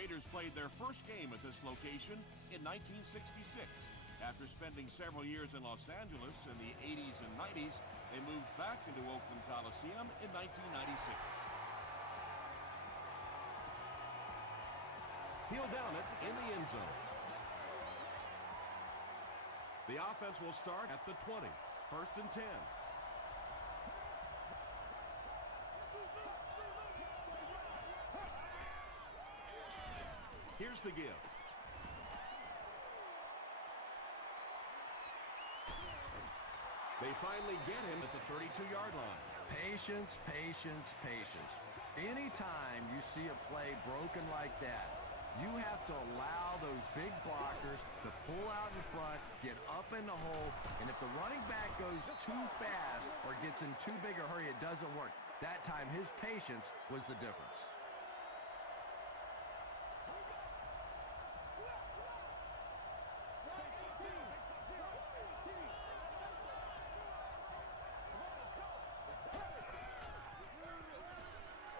Raiders played their first game at this location in 1966. After spending several years in Los Angeles in the 80s and 90s, they moved back into Oakland Coliseum in 1996. He'll down it in the end zone. The offense will start at the 20, 1st and 10. Here's the give. They finally get him at the 32-yard line. Patience, patience, patience. Anytime you see a play broken like that, you have to allow those big blockers to pull out in front, get up in the hole, and if the running back goes too fast or gets in too big a hurry, it doesn't work. That time, his patience was the difference.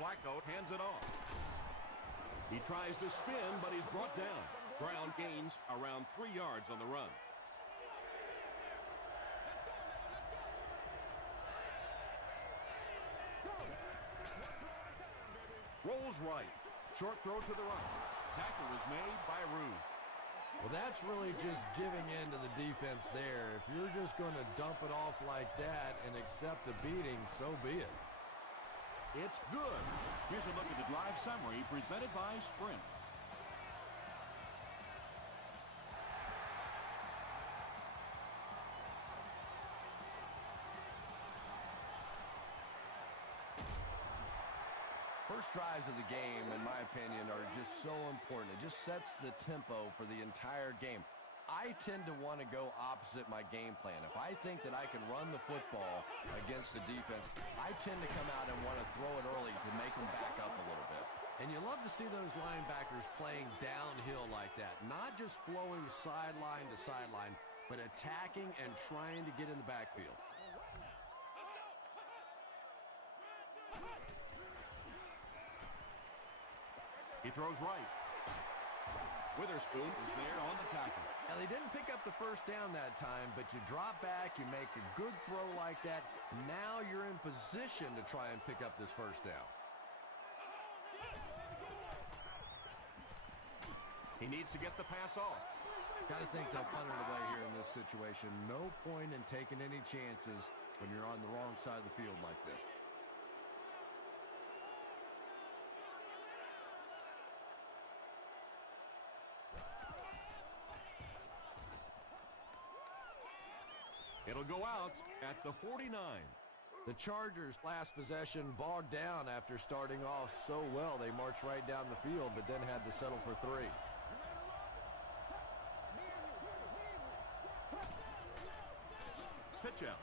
Flacco hands it off. He tries to spin, but he's brought down. Brown gains around 3 yards on the run. Rolls right. Short throw to the right. Tackle was made by Rude. Well, that's really just giving in to the defense there. If you're just going to dump it off like that and accept a beating, so be it. It's good. Here's a look at the drive summary presented by Sprint. First drives of the game, in my opinion, are just so important. It just sets the tempo for the entire game. I tend to want to go opposite my game plan. If I think that I can run the football against the defense, I tend to come out and want to throw it early to make them back up a little bit. And you love to see those linebackers playing downhill like that, not just flowing sideline to sideline, but attacking and trying to get in the backfield. He throws right. Witherspoon is there on the tackle. Now, they didn't pick up the first down that time, but you drop back, you make a good throw like that. Now you're in position to try and pick up this first down. He needs to get the pass off. Got to think they'll punt it away here in this situation. No point in taking any chances when you're on the wrong side of the field like this. It'll go out at the 49. The Chargers' last possession bogged down after starting off so well. They marched right down the field, but then had to settle for 3. Pitch out.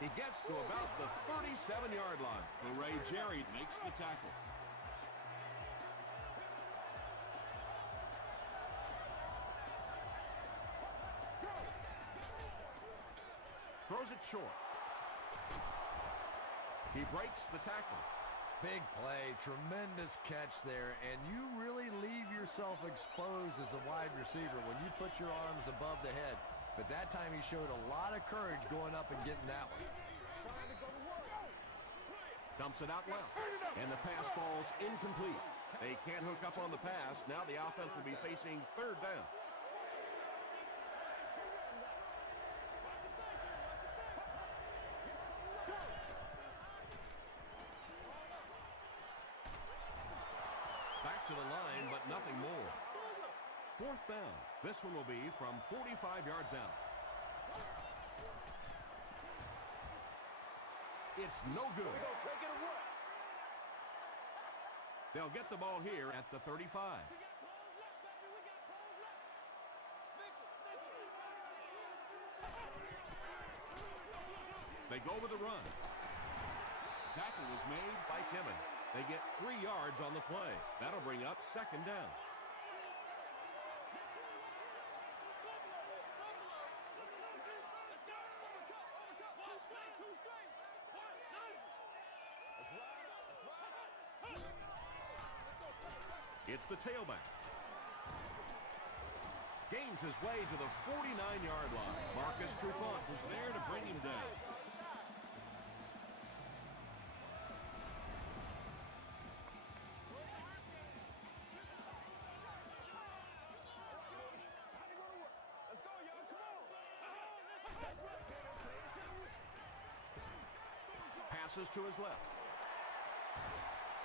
He gets to about the 37-yard line. Ray Jerry makes the tackle. Throws it short. He breaks the tackle. Big play, tremendous catch there, and you really leave yourself exposed as a wide receiver when you put your arms above the head. But that time he showed a lot of courage going up and getting that one. Dumps it out left, and the pass falls incomplete. They can't hook up on the pass. Now the offense will be facing 3rd down. Back to the line, but nothing more. 4th down. This one will be from 45 yards out. It's no good. They'll get the ball here at the 35. They go with the run. Tackle was made by Timmons. They get 3 yards on the play. That'll bring up 2nd down. It's the tailback. Gains his way to the 49-yard line. Marcus Trufant was there to bring him down. Passes to his left.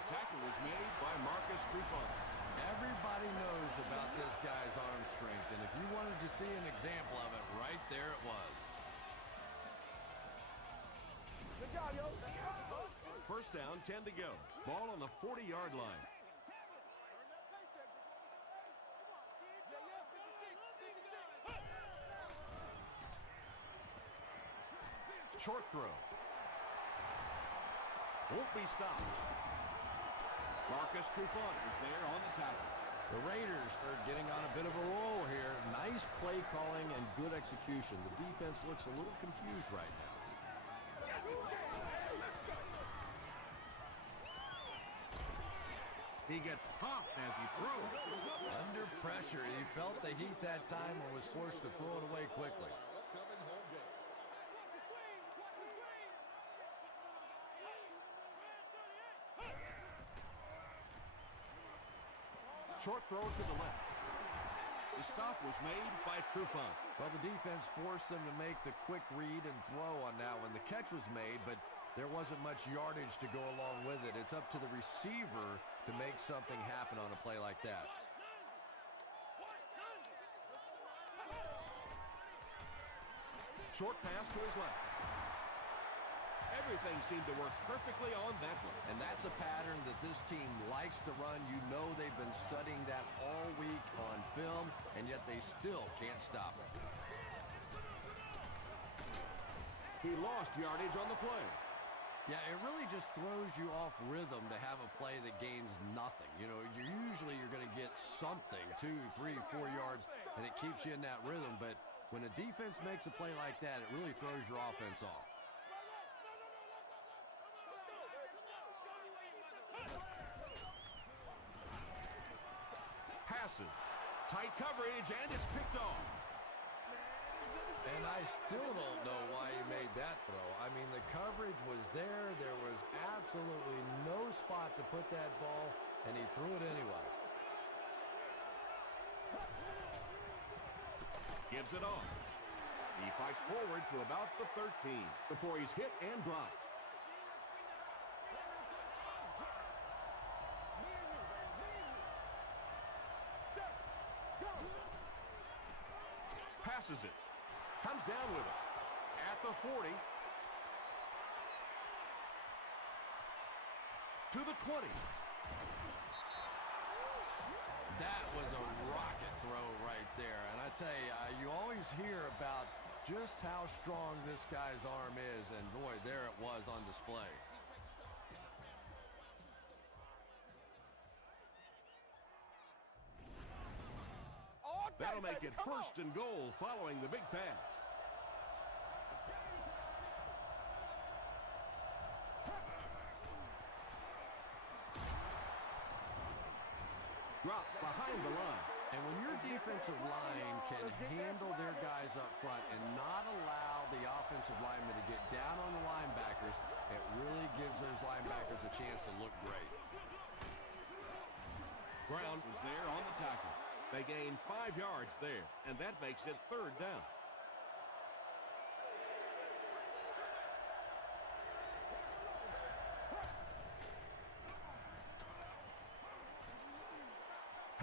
The tackle was made by Marcus Trufant. Everybody knows about this guy's arm strength, and if you wanted to see an example of it, right there it was. Good job, yo. First down, 10 to go. Ball on the 40-yard line. Short throw. Won't be stopped. Marcus Trufant is there on the tackle. The Raiders are getting on a bit of a roll here. Nice play calling and good execution. The defense looks a little confused right now. He gets popped as he throws. Under pressure, he felt the heat that time and was forced to throw it away quickly. Short throw to the left. The stop was made by Trufant. Well, the defense forced them to make the quick read and throw on that one. The catch was made, but there wasn't much yardage to go along with it. It's up to the receiver to make something happen on a play like that. Short pass to his left. Everything seemed to work perfectly on that one. And that's a pattern that this team likes to run. You know they've been studying that all week on film, and yet they still can't stop it. He lost yardage on the play. Yeah, it really just throws you off rhythm to have a play that gains nothing. You know, you're going to get something, 2, 3, 4 yards, and it keeps you in that rhythm. But when a defense makes a play like that, it really throws your offense off. Passes. Tight coverage, and it's picked off. And I still don't know why he made that throw. I mean, the coverage was there. There was absolutely no spot to put that ball, and he threw it anyway. Gives it off. He fights forward to about the 13 before he's hit and dropped. Passes it. Comes down with it. At the 40. To the 20. That was a rocket throw right there. And I tell you, you always hear about just how strong this guy's arm is. And boy, there it was on display. That'll make it first and goal following the big pass. Dropped behind the line. And when your defensive line can handle their guys up front and not allow the offensive linemen to get down on the linebackers, it really gives those linebackers a chance to look great. Brown was there on the tackle. They gained 5 yards there, and that makes it third down.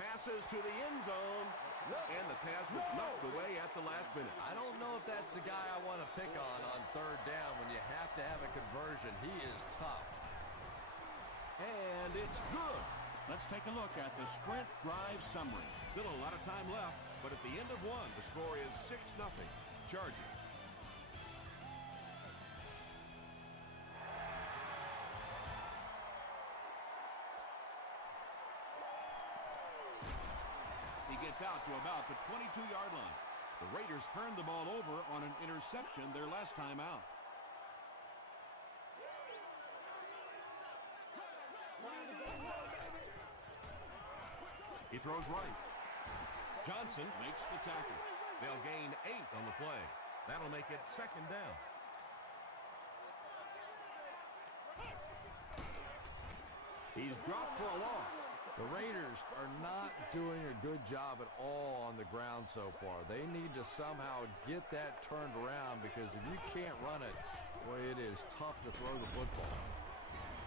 Passes to the end zone, and the pass was knocked away at the last minute. I don't know if that's the guy I want to pick on third down when you have to have a conversion. He is tough. And it's good. Let's take a look at the sprint drive summary. Still a lot of time left, but at the end of one, the score is 6-0. Chargers. He gets out to about the 22-yard line. The Raiders turned the ball over on an interception their last time out. He throws right. Johnson makes the tackle. They'll gain 8 on the play. That'll make it second down. He's dropped for a loss. The Raiders are not doing a good job at all on the ground so far. They need to somehow get that turned around because if you can't run it, boy, it is tough to throw the football.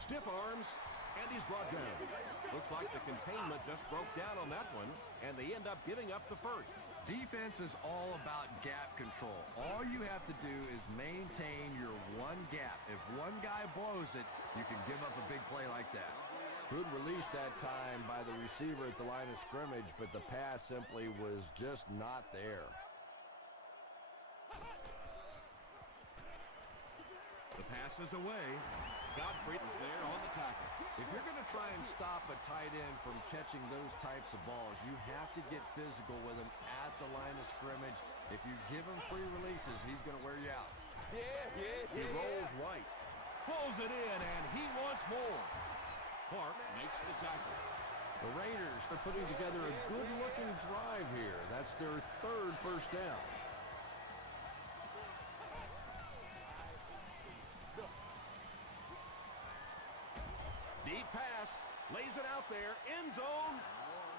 Stiff arms, and he's brought down. Looks like the containment just broke down on that one, and they end up giving up the first. Defense is all about gap control. All you have to do is maintain your one gap. If one guy blows it, you can give up a big play like that. Good release that time by the receiver at the line of scrimmage, but the pass simply was just not there. The pass is away. Godfrey is there on the tackle. If you're going to try and stop a tight end from catching those types of balls, you have to get physical with him at the line of scrimmage. If you give him free releases, he's going to wear you out. He rolls right, pulls it in, and he wants more. Clark makes the tackle. The Raiders are putting together a good-looking drive here. That's their 3rd first down. Deep pass, lays it out there, end zone.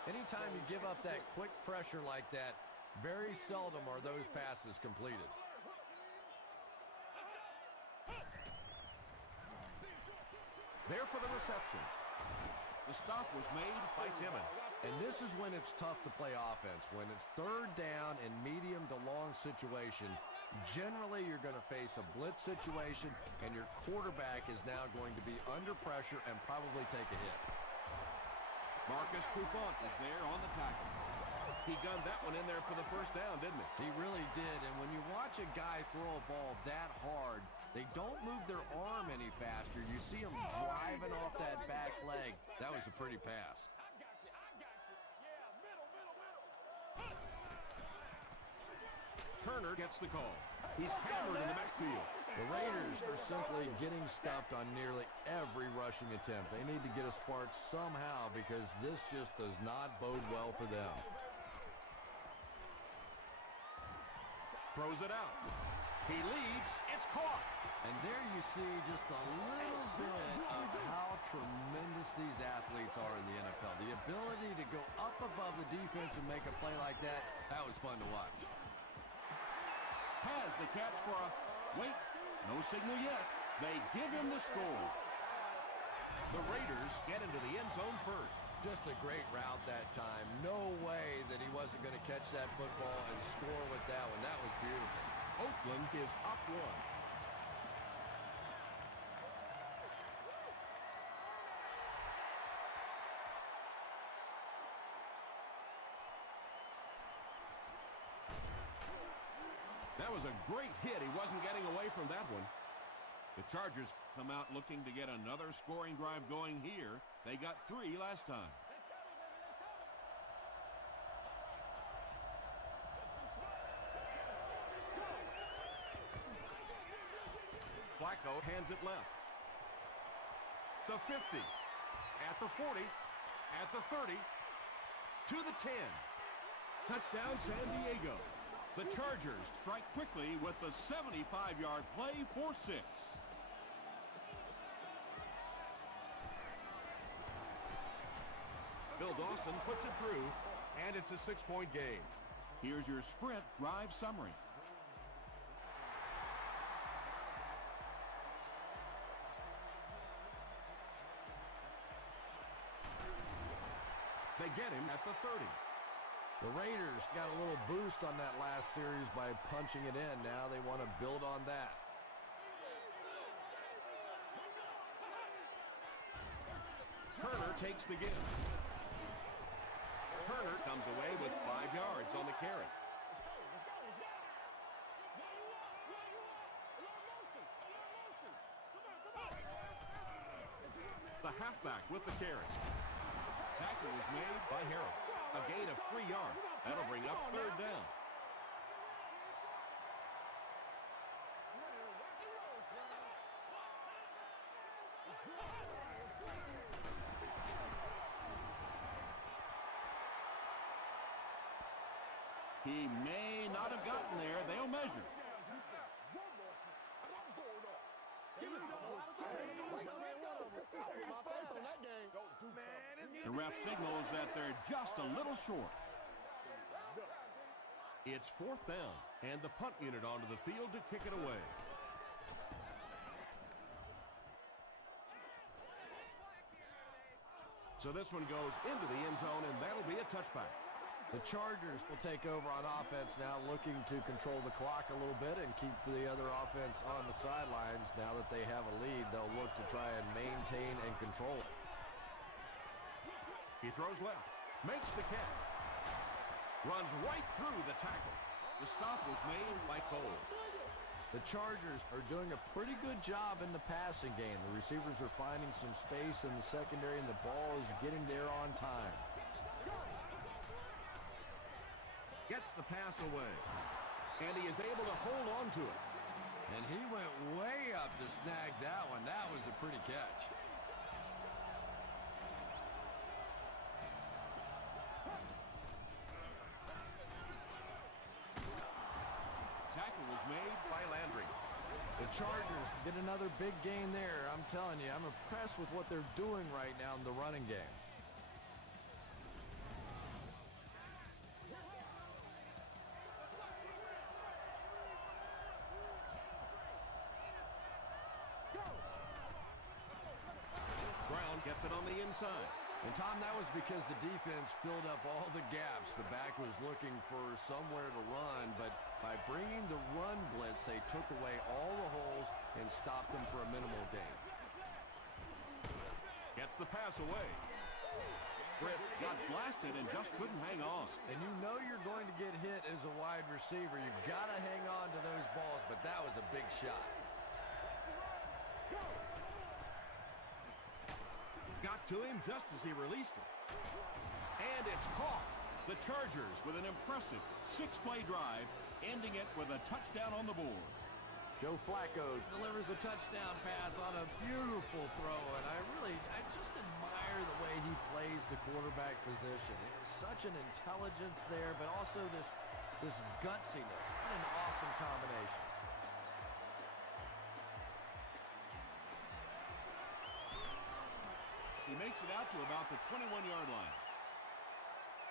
Anytime you give up that quick pressure like that, very seldom are those passes completed. There for the reception. The stop was made by Timmons. And this is when it's tough to play offense. When it's 3rd down and medium to long situation, generally you're going to face a blitz situation, and your quarterback is now going to be under pressure and probably take a hit. Marcus Trufant is there on the tackle. He gunned that one in there for the first down, didn't he? He really did, and when you watch a guy throw a ball that hard, they don't move their arm any faster. You see him driving off that back leg. That was a pretty pass. Turner gets the call. He's hammered in the backfield. The Raiders are simply getting stuffed on nearly every rushing attempt. They need to get a spark somehow because this just does not bode well for them. Throws it out. He leads. It's caught. And there you see just a little bit of how tremendous these athletes are in the NFL. The ability to go up above the defense and make a play like that, that was fun to watch. Has the catch for a... Wait, no signal yet. They give him the score. The Raiders get into the end zone first. Just a great route that time. No way that he wasn't going to catch that football and score with that one. That was beautiful. Oakland is up 1. That was a great hit. He wasn't getting away from that one. The Chargers come out looking to get another scoring drive going here. They got 3 last time. Flacco hands it left. The 50. At the 40. At the 30. To the 10. Touchdown San Diego. The Chargers strike quickly with the 75-yard play for 6. Bill Dawson puts it through, and it's a 6-point game. Here's your Sprint drive summary. They get him at the 30. The Raiders got a little boost on that last series by punching it in. Now they want to build on that. Turner takes the give. Turner comes away with 5 yards on the carry. The halfback with the carry. Tackle was made by Harris. A gain of 3 yards. That'll bring up 3rd down. He may not have gotten there. They'll measure. The ref signals that they're just a little short. It's 4th down, and the punt unit onto the field to kick it away. So this one goes into the end zone, and that'll be a touchback. The Chargers will take over on offense now, looking to control the clock a little bit and keep the other offense on the sidelines. Now that they have a lead, they'll look to try and maintain and control it. He throws left, makes the catch, runs right through the tackle. The stop was made by Cole. The Chargers are doing a pretty good job in the passing game. The receivers are finding some space in the secondary, and the ball is getting there on time. Gets the pass away, and he is able to hold on to it. And he went way up to snag that one. That was a pretty catch. Tackle was made by Landry. The Chargers get another big gain there. I'm telling you, I'm impressed with what they're doing right now in the running game. Brown gets it on the inside. And, Tom, that was because the defense filled up all the gaps. The back was looking for somewhere to run, but by bringing the run blitz, they took away all the holes and stopped them for a minimal gain. Gets the pass away. Britt got blasted and just couldn't hang on. And you know you're going to get hit as a wide receiver. You've got to hang on to those balls, but that was a big shot. Got to him just as he released it. And it's caught. The Chargers with an impressive 6-play drive, ending it with a touchdown on the board. Joe Flacco delivers a touchdown pass on a beautiful throw, and I just admire the way he plays the quarterback position. There's such an intelligence there, but also this gutsiness. What an awesome combination. He makes it out to about the 21-yard line.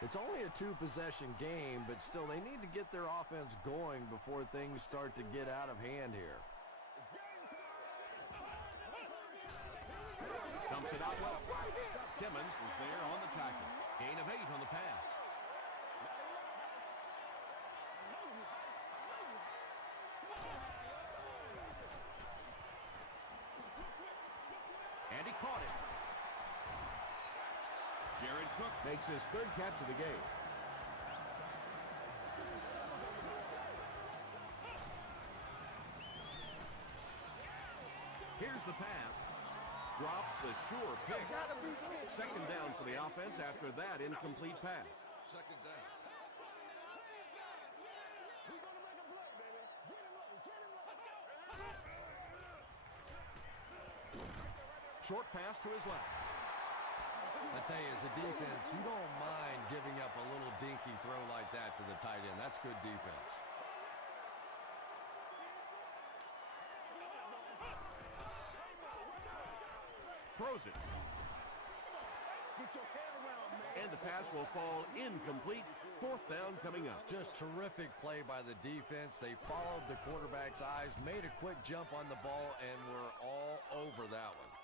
It's only a 2-possession game, but still they need to get their offense going before things start to get out of hand here. Dumps it out well. Timmons was there on the tackle. Gain of 8 on the pass. And he caught it. Jared Cook makes his 3rd catch of the game. Here's the pass. Drops the sure pick. 2nd down for the offense after that incomplete pass. 2nd down. Short pass to his left. I tell you, as a defense, you don't mind giving up a little dinky throw like that to the tight end. That's good defense. Throws it. And the pass will fall incomplete. 4th down coming up. Just terrific play by the defense. They followed the quarterback's eyes, made a quick jump on the ball, and were all over that one.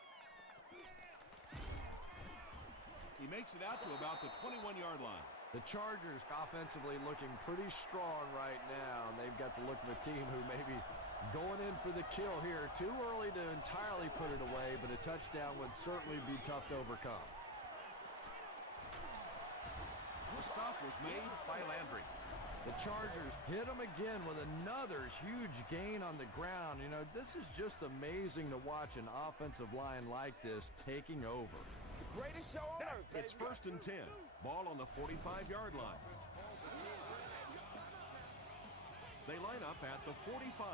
He makes it out to about the 21-yard line. The Chargers offensively looking pretty strong right now, and they've got the look of a team who may be going in for the kill here. Too early to entirely put it away, but a touchdown would certainly be tough to overcome. The stop was made by Landry. The Chargers hit him again with another huge gain on the ground. You know, this is just amazing to watch an offensive line like this taking over. Greatest show on earth. It's 1st and 10. Ball on the 45-yard line. They line up at the 45.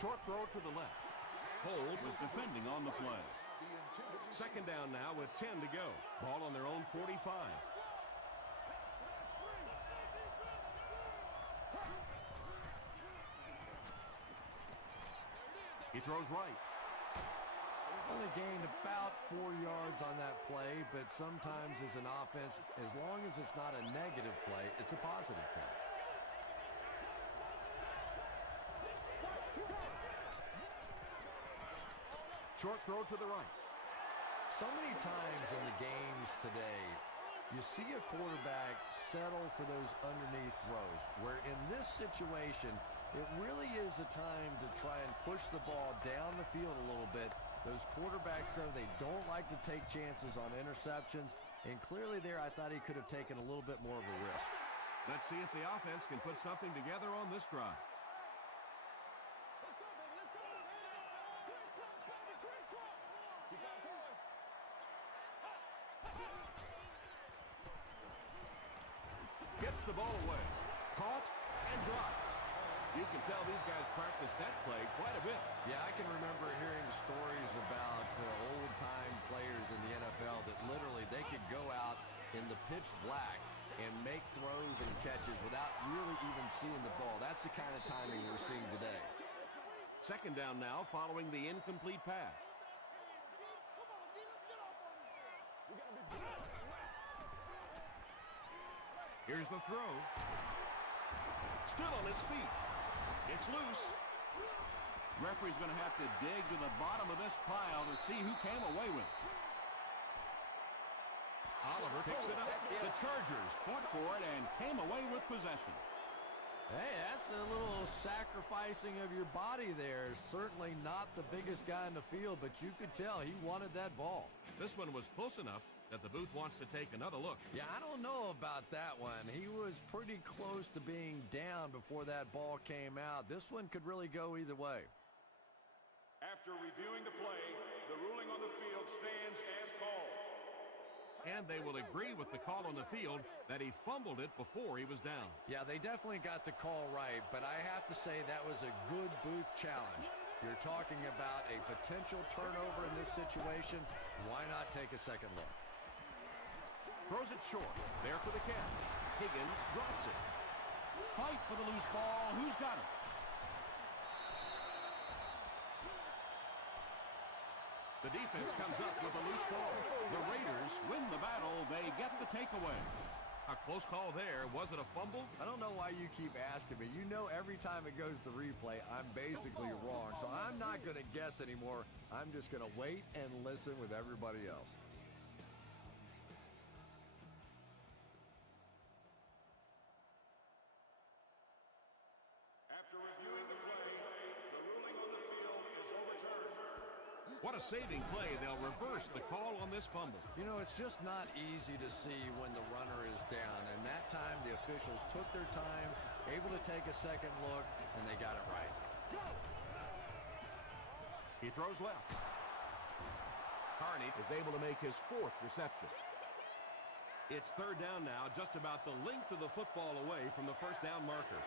Short throw to the left. Hold was defending on the play. Second down now with 10 to go. Ball on their own 45. He throws right. Only gained about 4 yards on that play, but sometimes as an offense, as long as it's not a negative play, it's a positive play. Short throw to the right. So many times in the games today, you see a quarterback settle for those underneath throws, where in this situation, it really is a time to try and push the ball down the field a little bit. Those quarterbacks, though, they don't like to take chances on interceptions, and clearly there I thought he could have taken a little bit more of a risk. Let's see if the offense can put something together on this drive. Gets the ball away. Caught and dropped. You can tell these guys practice that play quite a bit. Yeah, I can remember hearing stories about old-time players in the NFL that literally they could go out in the pitch black and make throws and catches without really even seeing the ball. That's the kind of timing we're seeing today. Second down now following the incomplete pass. Here's the throw. Still on his feet. It's loose. Referee's going to have to dig to the bottom of this pile to see who came away with it. Oliver picks it up. The Chargers fought for it and came away with possession. Hey, that's a little sacrificing of your body there. Certainly not the biggest guy in the field, but you could tell he wanted that ball. This one was close enough that the booth wants to take another look. Yeah, I don't know about that one. He was pretty close to being down before that ball came out. This one could really go either way. After reviewing the play, the ruling on the field stands as called. And they will agree with the call on the field that he fumbled it before he was down. Yeah, they definitely got the call right, but I have to say that was a good booth challenge. You're talking about a potential turnover in this situation. Why not take a second look? Throws it short. There for the catch. Higgins drops it. Fight for the loose ball. Who's got it? The defense comes up with a loose ball. The Raiders win the battle. They get the takeaway. A close call there. Was it a fumble? I don't know why you keep asking me. You know every time it goes to replay, I'm basically wrong. So I'm not going to guess anymore. I'm just going to wait and listen with everybody else. What a saving play. They'll reverse the call on this fumble. You know, it's just not easy to see when the runner is down. And that time, the officials took their time, able to take a second look, and they got it right. He throws left. Carney is able to make his fourth reception. It's third down now, just about the length of the football away from the first down marker.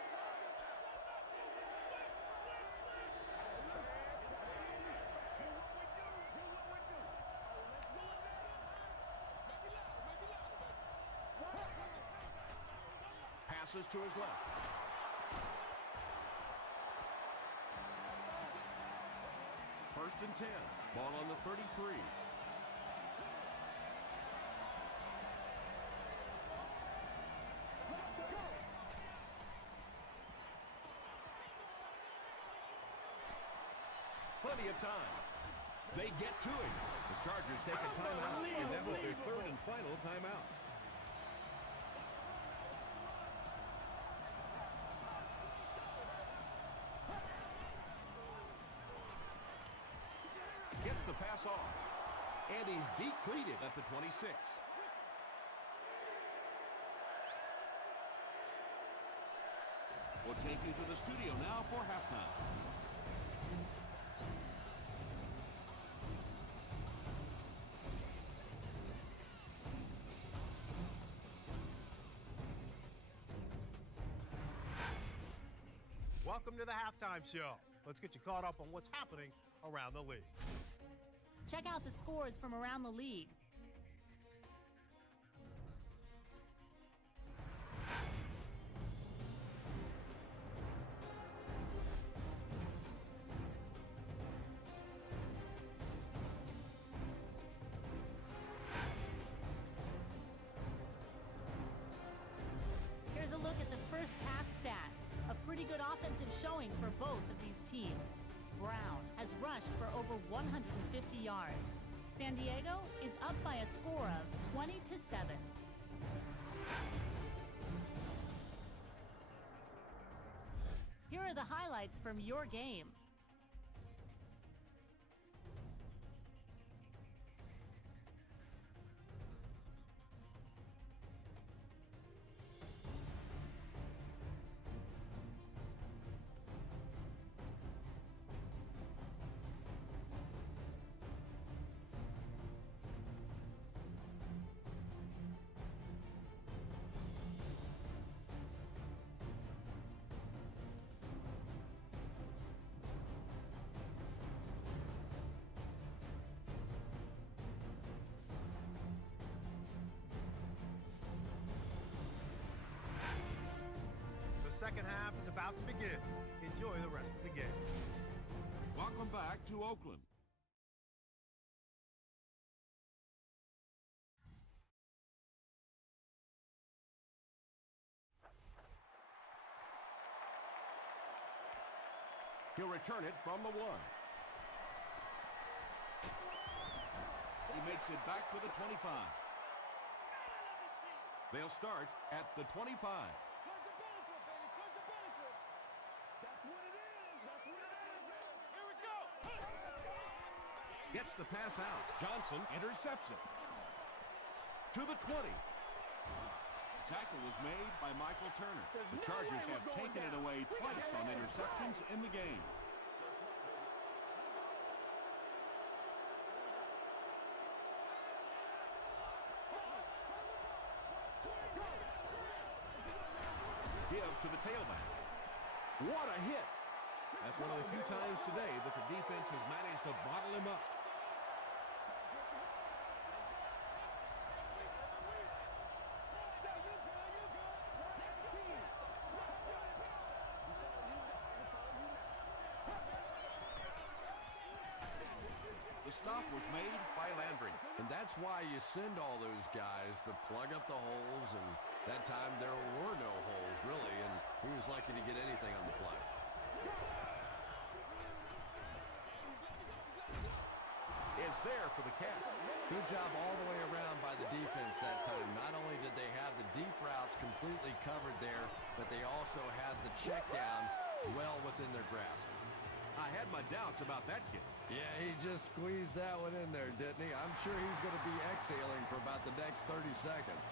Passes to his left. First and 10. Ball on the 33. Plenty of time. They get to him. The Chargers take a timeout, and that was their third and final timeout. Gets the pass off. And he's decleated at the 26. We'll take you to the studio now for halftime. Welcome to the halftime show. Let's get you caught up on what's happening around the league. Check out the scores from around the league. Here's a look at the first half stats. A pretty good offensive showing for both of these teams. Brown has rushed for over 150 yards. San Diego is up by a score of 20-7. Here are the highlights from your game. The second half is about to begin. Enjoy the rest of the game. Welcome back to Oakland. He'll return it from the 1. He makes it back to the 25. They'll start at the 25. Gets the pass out. Johnson intercepts it. To the 20. Tackle was made by Michael Turner. The Chargers have taken it away twice on interceptions in the game. Give to the tailback. What a hit! That's one of the few times today that the defense has managed to bottle him up. The stop was made by Landry. And that's why you send all those guys to plug up the holes, and that time there were no holes, really, and he was lucky to get anything on the play. Is there for the catch. Good job all the way around by the defense that time. Not only did they have the deep routes completely covered there, but they also had the check down well within their grasp. I had my doubts about that kid. Yeah, he just squeezed that one in there, didn't he? I'm sure he's going to be exhaling for about the next 30 seconds.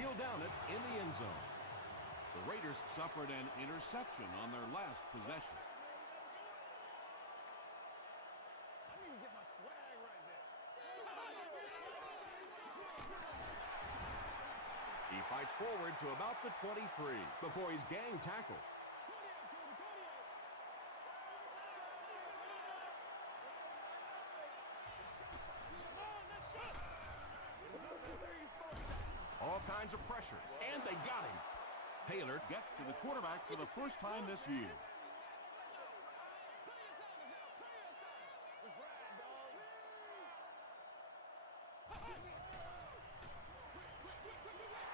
He'll down it in the end zone. The Raiders suffered an interception on their last possession. I need to get my swag right there. He fights forward to about the 23 before he's gang tackled. All kinds of pressure, and they got him. Taylor gets to the quarterback for the first time this year.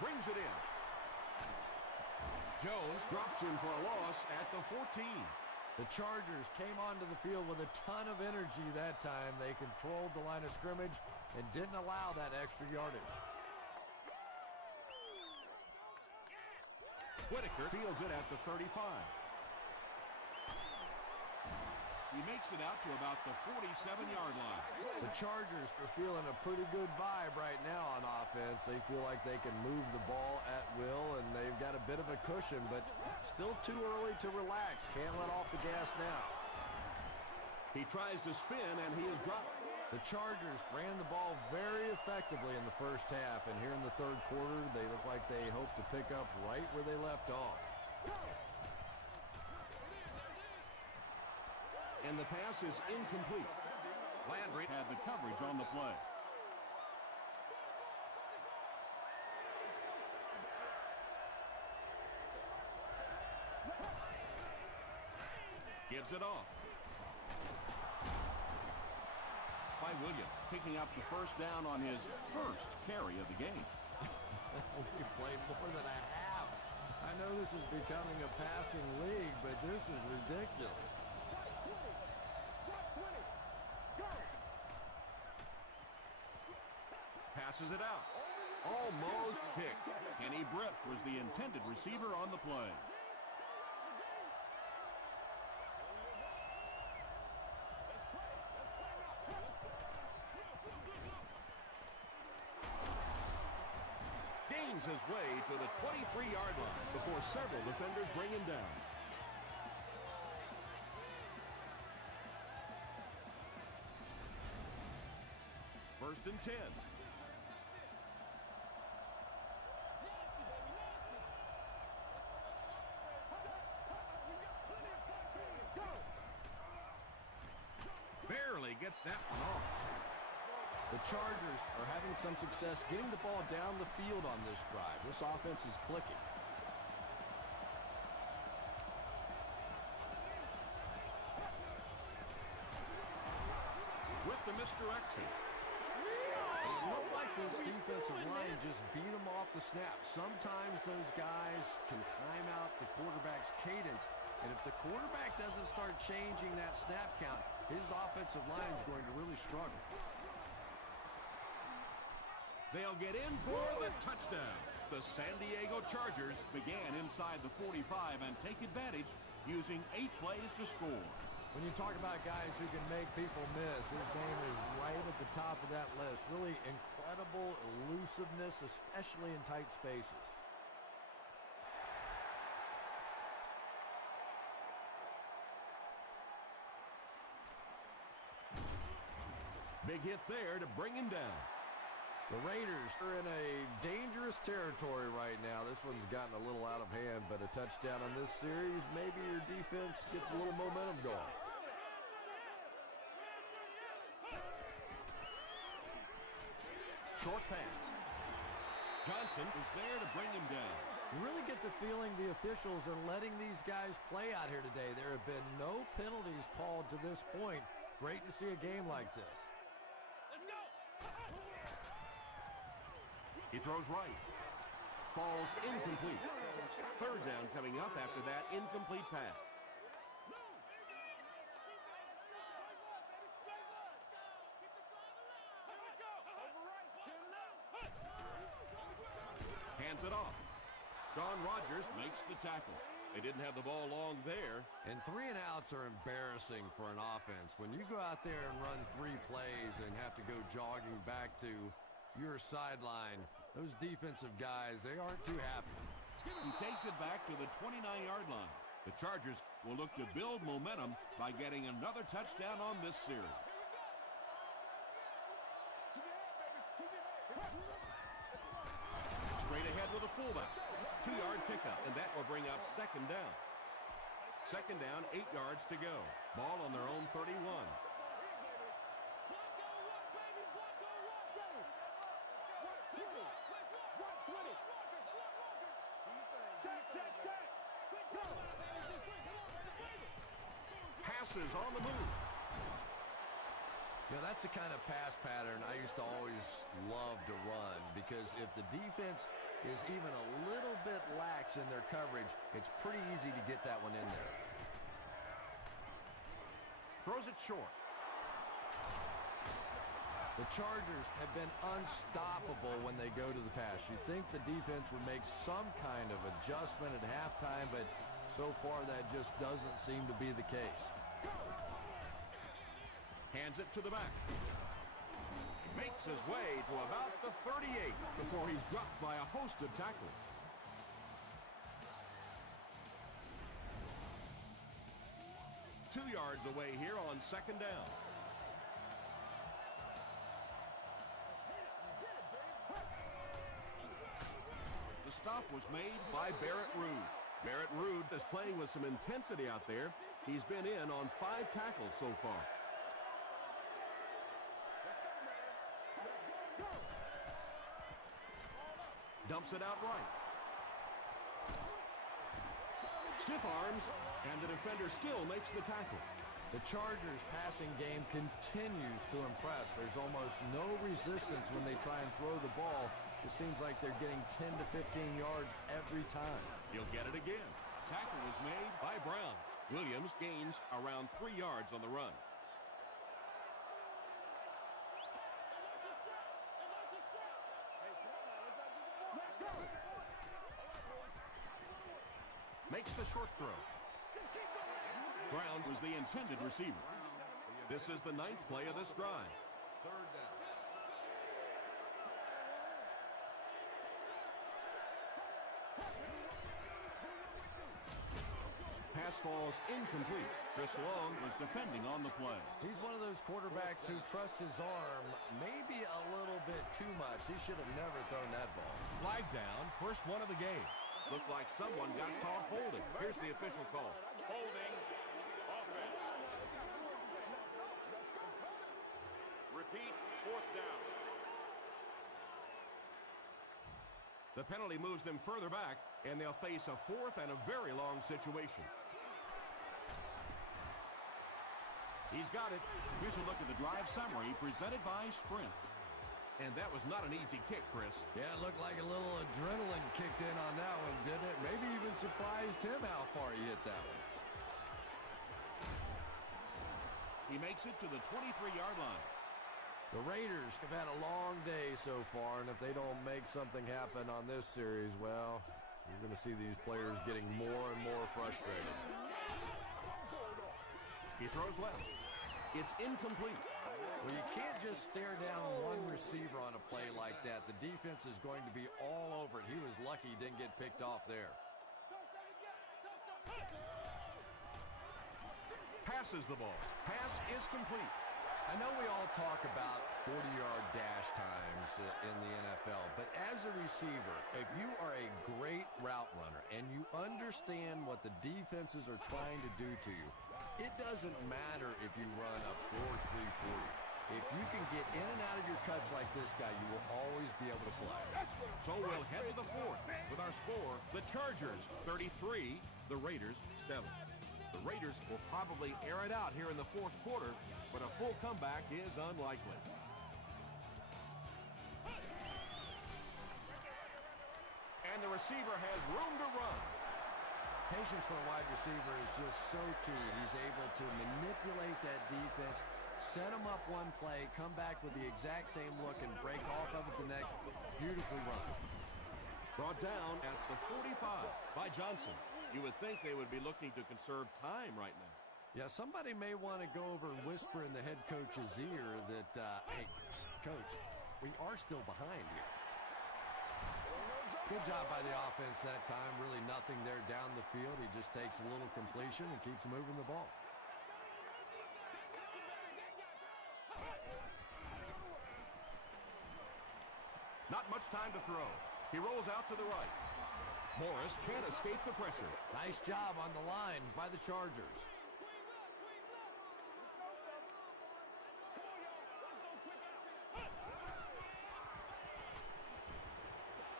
Brings it in. Jones drops him for a loss at the 14. The Chargers came onto the field with a ton of energy that time. They controlled the line of scrimmage and didn't allow that extra yardage. Whitaker fields it at the 35. He makes it out to about the 47-yard line. The Chargers are feeling a pretty good vibe right now on offense. They feel like they can move the ball at will, and they've got a bit of a cushion, but still too early to relax. Can't let off the gas now. He tries to spin, and he is dropped. The Chargers ran the ball very effectively in the first half, and here in the third quarter, they look like they hope to pick up right where they left off. And the pass is incomplete. Landry had the coverage on the play. Gives it off. By Williams, picking up the first down on his first carry of the game. We played more than a half. I know this is becoming a passing league, but this is ridiculous. Passes it out. Almost picked. Kenny Britt was the intended receiver on the play. Gains his way to the 23-yard line before several defenders bring him down. First and 10. Barely gets that one off. The Chargers are having some success getting the ball down the field on this drive. This offense is clicking. With the misdirection. And it looked like this defensive line just beat them off the snap. Sometimes those guys can time out the quarterback's cadence. And if the quarterback doesn't start changing that snap count, his offensive line is going to really struggle. They'll get in for the touchdown. The San Diego Chargers began inside the 45 and take advantage using 8 plays to score. When you talk about guys who can make people miss, his name is right at the top of that list. Really incredible elusiveness, especially in tight spaces. Big hit there to bring him down. The Raiders are in a dangerous territory right now. This one's gotten a little out of hand, but a touchdown on this series, maybe your defense gets a little momentum going. Short pass. Johnson is there to bring him down. You really get the feeling the officials are letting these guys play out here today. There have been no penalties called to this point. Great to see a game like this. He throws right. Falls incomplete. Third down coming up after that incomplete pass. Hands it off. Sean Rogers makes the tackle. They didn't have the ball long there. And 3 and outs are embarrassing for an offense. When you go out there and run 3 plays and have to go jogging back to your sideline, those defensive guys, they aren't too happy. He takes it back to the 29-yard line. The Chargers will look to build momentum by getting another touchdown on this series. Straight ahead with a fullback. 2-yard pickup, and that will bring up second down. Second down, 8 yards to go. Ball on their own 31. Passes on the move. You know, that's the kind of pass pattern I used to always love to run, because if the defense is even a little bit lax in their coverage, it's pretty easy to get that one in there. Throws it short. The Chargers have been unstoppable when they go to the pass. You'd think the defense would make some kind of adjustment at halftime, but so far that just doesn't seem to be the case. Hands it to the back. Makes his way to about the 38 before he's dropped by a host of tacklers. Two yards away here on second down. The stop was made by Barrett Ruud. Barrett Ruud is playing with some intensity out there. He's been in on 5 tackles so far. Dumps it out right. Stiff arms, and the defender still makes the tackle. The Chargers' passing game continues to impress. There's almost no resistance when they try and throw the ball. It seems like they're getting 10 to 15 yards every time. He'll get it again. Tackle was made by Brown. Williams gains around 3 yards on the run. Makes the short throw. Brown was the intended receiver. This is the 9th play of this drive. Third down. Pass falls incomplete. Chris Long was defending on the play. He's one of those quarterbacks who trusts his arm maybe a little bit too much. He should have never thrown that ball. Flag down, first one of the game. Looked like someone got caught holding. Here's the official call. Holding. Offense. Repeat, 4th down. The penalty moves them further back, and they'll face a 4th and a very long situation. He's got it. Here's a look at the drive summary presented by Sprint. And that was not an easy kick, Chris. Yeah, it looked like a little adrenaline kicked in on that one, didn't it? Maybe even surprised him how far he hit that one. He makes it to the 23-yard line. The Raiders have had a long day so far, and if they don't make something happen on this series, well, you're going to see these players getting more and more frustrated. He throws left. It's incomplete. Well, you can't just stare down one receiver on a play like that. The defense is going to be all over it. He was lucky he didn't get picked off there. Passes the ball. Pass is complete. I know we all talk about 40-yard dash times in the NFL, but as a receiver, if you are a great route runner and you understand what the defenses are trying to do to you, it doesn't matter if you run a 4.340. If you can get in and out of your cuts like this guy, you will always be able to play. So we'll head to the 4th with our score, the Chargers 33, the Raiders 7. The Raiders will probably air it out here in the 4th quarter, but a full comeback is unlikely. And the receiver has room to run. Patience for a wide receiver is just so key. He's able to manipulate that defense, set him up one play, come back with the exact same look, and break off of it the next. Beautifully run. Brought down at the 45 by Johnson. You would think they would be looking to conserve time right now. Yeah, somebody may want to go over and whisper in the head coach's ear that, hey, coach, we are still behind here. Good job by the offense that time. Really nothing there down the field. He just takes a little completion and keeps moving the ball. Not much time to throw. He rolls out to the right. Morris can't escape the pressure. Nice job on the line by the Chargers.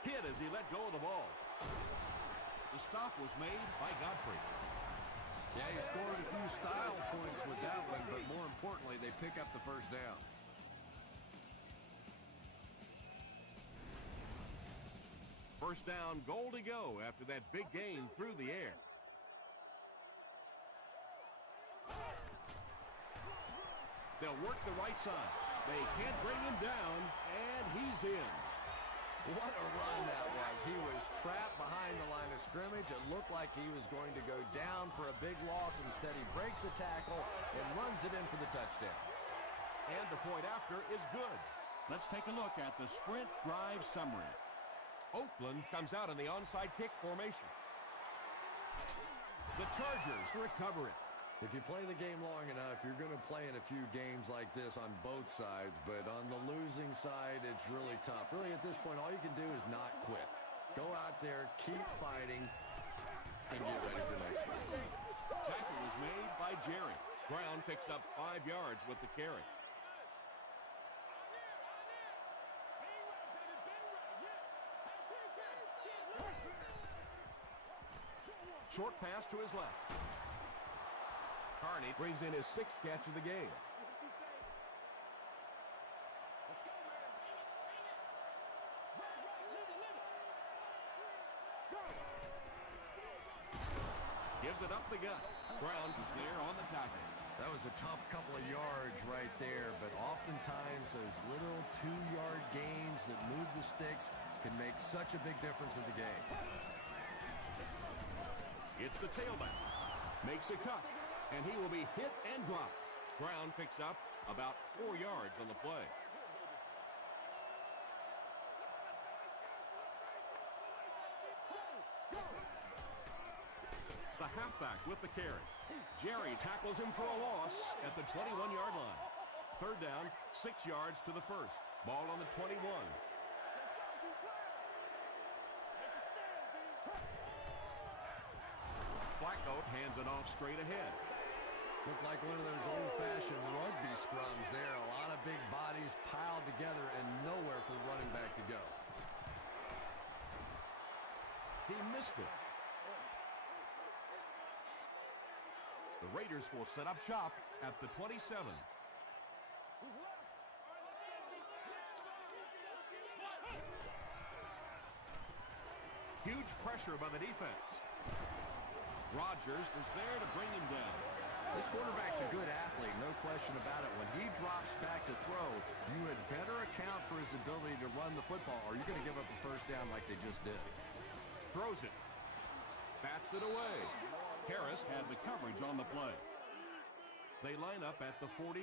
Hit as he let go of the ball. The stop was made by Godfrey. Yeah, he scored a few style points with that one, but more importantly, they pick up the first down. First down, goal to go after that big gain through the air. They'll work the right side. They can't bring him down, and he's in. What a run that was. He was trapped behind the line of scrimmage. It looked like he was going to go down for a big loss. Instead, he breaks the tackle and runs it in for the touchdown. And the point after is good. Let's take a look at the Sprint drive summary. Oakland comes out in the onside kick formation. The Chargers recover it. If you play the game long enough, you're going to play in a few games like this on both sides, but on the losing side, it's really tough. Really, at this point, all you can do is not quit. Go out there, keep fighting, and get ready for next week. Tackle was made Jerry. Brown picks up 5 yards with the carry. Short pass to his left. Carney brings in his 6th catch of the game. Gives it up the gut. Brown is there on the tackle. That was a tough couple of yards right there, but oftentimes those little 2-yard gains that move the sticks can make such a big difference in the game. It's the tailback. Makes a cut, and he will be hit and dropped. Brown picks up about 4 yards on the play. The halfback with the carry. Jerry tackles him for a loss at the 21-yard line. Third down, 6 yards to the first. Ball on the 21. Flacco hands it off straight ahead. Looked like one of those old-fashioned rugby scrums there. A lot of big bodies piled together and nowhere for the running back to go. He missed it. The Raiders will set up shop at the 27. Huge pressure by the defense. Rodgers was there to bring him down. This quarterback's a good athlete, no question about it. When he drops back to throw, you had better account for his ability to run the football, or you're going to give up a first down like they just did. Throws it. Bats it away. Harris had the coverage on the play. They line up at the 42.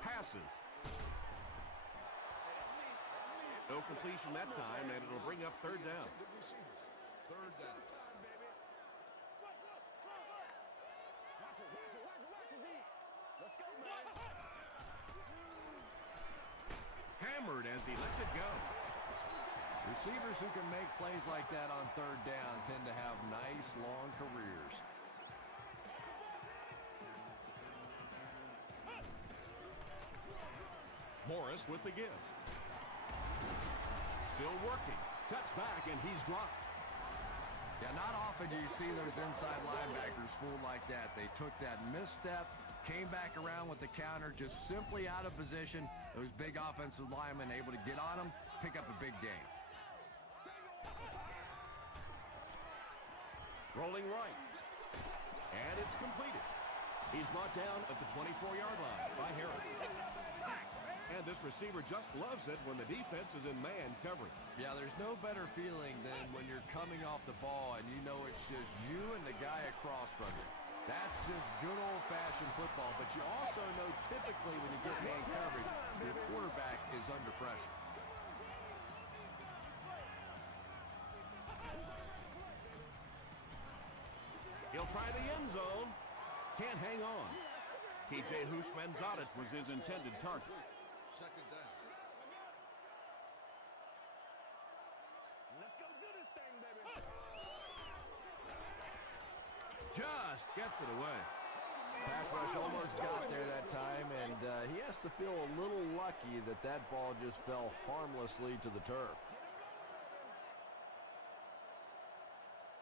Passes. No completion that time, and it'll bring up third down. Third down. Let's go, man. Hammered as he lets it go. Receivers who can make plays like that on third down tend to have nice, long careers. Morris with the give. Still working. Cuts back, and he's dropped. Yeah, not often do you see those inside linebackers fooled like that. They took that misstep, came back around with the counter, just simply out of position. Those big offensive linemen able to get on them, pick up a big game. Rolling right. And it's completed. He's brought down at the 24-yard line by Harris. And this receiver just loves it when the defense is in man coverage. Yeah, there's no better feeling than when you're coming off the ball and you know it's just you and the guy across from you. That's just good old-fashioned football, but you also know typically when you get man coverage, your quarterback is under pressure. He'll try the end zone. Can't hang on. T.J. Houshmandzadeh was his intended target. Second down. Let's go do this thing, baby. Just gets it away. Pass rush almost got there that time, and he has to feel a little lucky that that ball just fell harmlessly to the turf.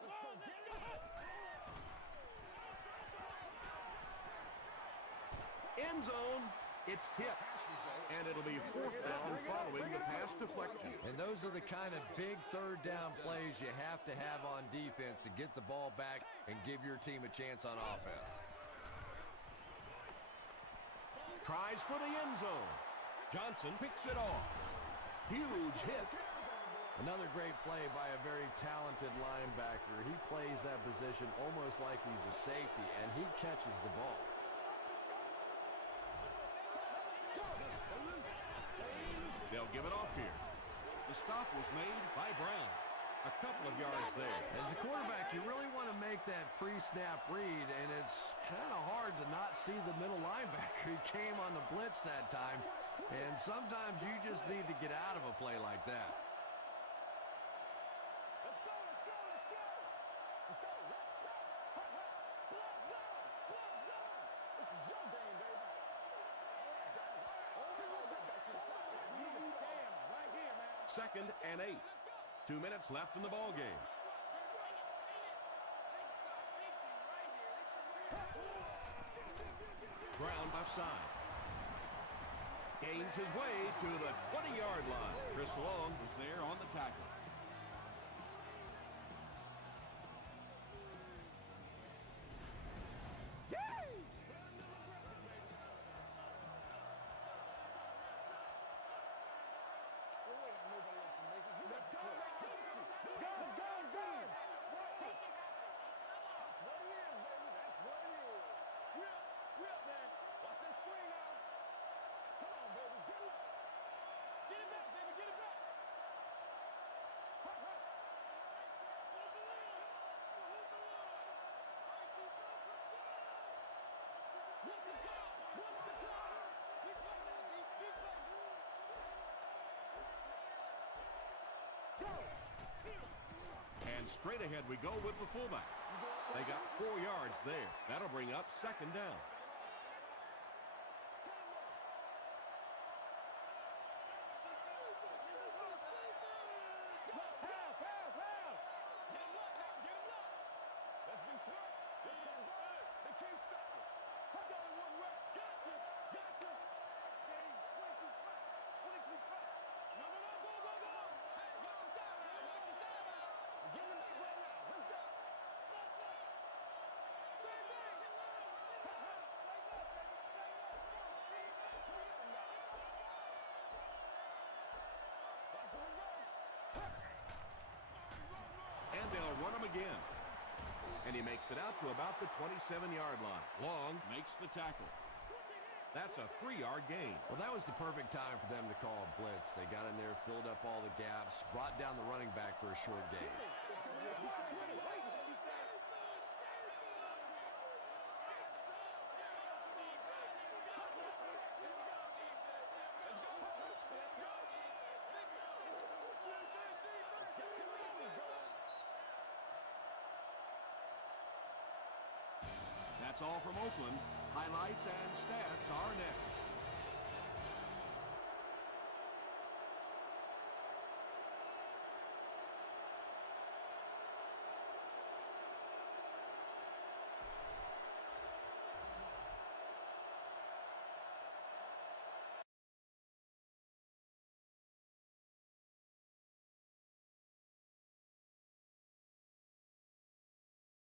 Let's go get it. End zone. It's tipped. And it'll be fourth down following the pass deflection. And those are the kind of big third down plays you have to have on defense to get the ball back and give your team a chance on offense. Tries for the end zone. Johnson picks it off. Huge hit. Another great play by a very talented linebacker. He plays that position almost like he's a safety, and he catches the ball. They'll give it off here. The stop was made by Brown. A couple of yards there. As a quarterback, you really want to make that pre-snap read, and it's kind of hard to not see the middle linebacker. He came on the blitz that time, and sometimes you just need to get out of a play like that. 2nd and 8. 2 minutes left in the ball game. Brown left side. Gains his way to the 20-yard line. Chris Long was there on the tackle. And straight ahead we go with the fullback. They got 4 yards there. That'll bring up 2nd down. And they'll run him again. And he makes it out to about the 27-yard line. Long makes the tackle. That's a 3-yard gain. Well, that was the perfect time for them to call a blitz. They got in there, filled up all the gaps, brought down the running back for a short gain. That's all from Oakland. Highlights and stats are next.